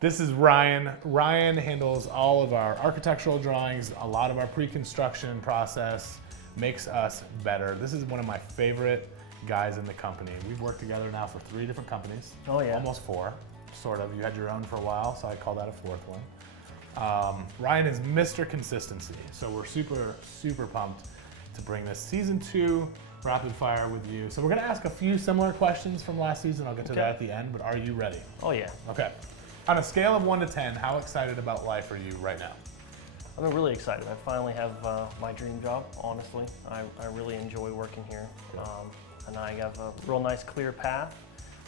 This is Ryan. Ryan handles all of our architectural drawings, a lot of our pre-construction process, makes us better. This is one of my favorite guys in the company. We've worked together now for 3 different companies. Oh yeah. Almost 4, sort of. You had your own for a while, so I call that a 4th one. Ryan is Mr. Consistency, so we're super, super pumped to bring this season 2 rapid fire with you. So we're gonna ask a few similar questions from last season. I'll get to that at the end, but are you ready? Oh yeah. Okay. On a scale of 1 to 10, how excited about life are you right now? I'm really excited. I finally have my dream job, honestly. I really enjoy working here. And I have a real nice clear path.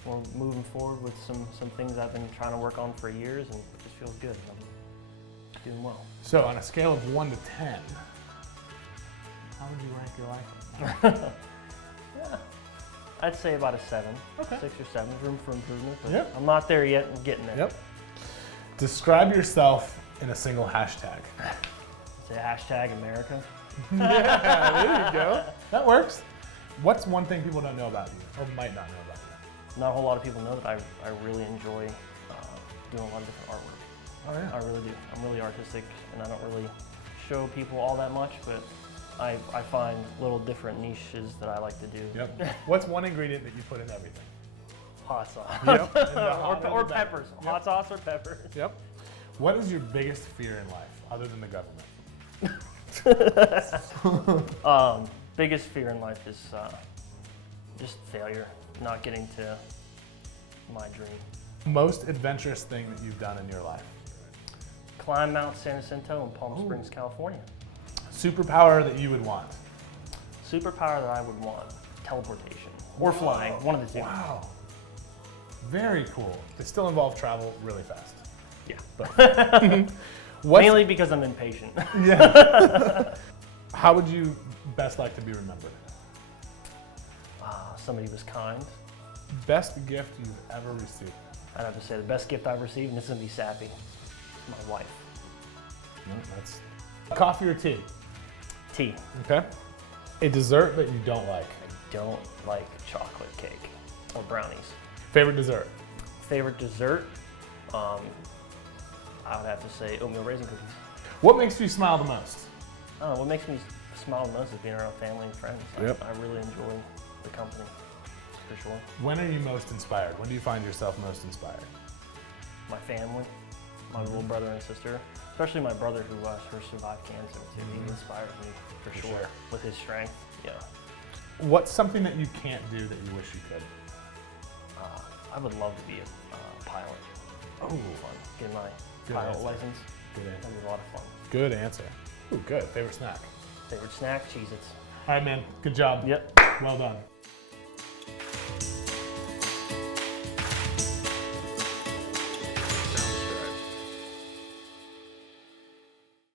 We're moving forward with some things I've been trying to work on for years, and it just feels good. I'm doing well. So on a scale of 1 to 10, how would you rank your life? Yeah, I'd say about a 7. Okay. 6 or 7, room for improvement. But Yep. I'm not there yet. I'm getting there. Yep. Describe yourself in a single hashtag. Say hashtag America. Yeah, there you go. That works. What's one thing people don't know about you, or might not know about you? Not a whole lot of people know that I really enjoy doing a lot of different artwork. Oh yeah. I really do. I'm really artistic, and I don't really show people all that much, but I find little different niches that I like to do. Yep. What's one ingredient that you put in everything? Hot sauce. Yep. And the hot or and the bad. peppers. Yep. Hot sauce or peppers. Yep. What is your biggest fear in life, other than the government? Biggest fear in life is just failure, not getting to my dream. Most adventurous thing that you've done in your life? Climb Mount San Jacinto in Palm Springs, California. Superpower that you would want? Superpower that I would want, teleportation or flying, one of the 2. Wow. Very cool. They still involve travel really fast. Yeah. Mainly because I'm impatient. Yeah. How would you best like to be remembered? Somebody was kind. Best gift you've ever received? I'd have to say the best gift I've received, and this is gonna be sappy. It's my wife. No, that's coffee or tea? Tea. Okay. A dessert that you don't like? I don't like chocolate cake or brownies. Favorite dessert? Favorite dessert? I would have to say oatmeal raisin cookies. What makes you smile the most? I don't know, what makes me smile the most is being around family and friends. Yep. I really enjoy the company, for sure. When are you most inspired? When do you find yourself most inspired? My family, my little brother and sister, especially my brother who survived cancer too. He inspires me for sure with his strength. Yeah. What's something that you can't do that you wish you could? I would love to be a pilot. Oh, Fun. Get my Good pilot answer. license. Good answer. That'd be a lot of fun. Good answer. Ooh, good. Favorite snack? Favorite snack? Cheez-Its. All right, man. Good job. Yep. Well done.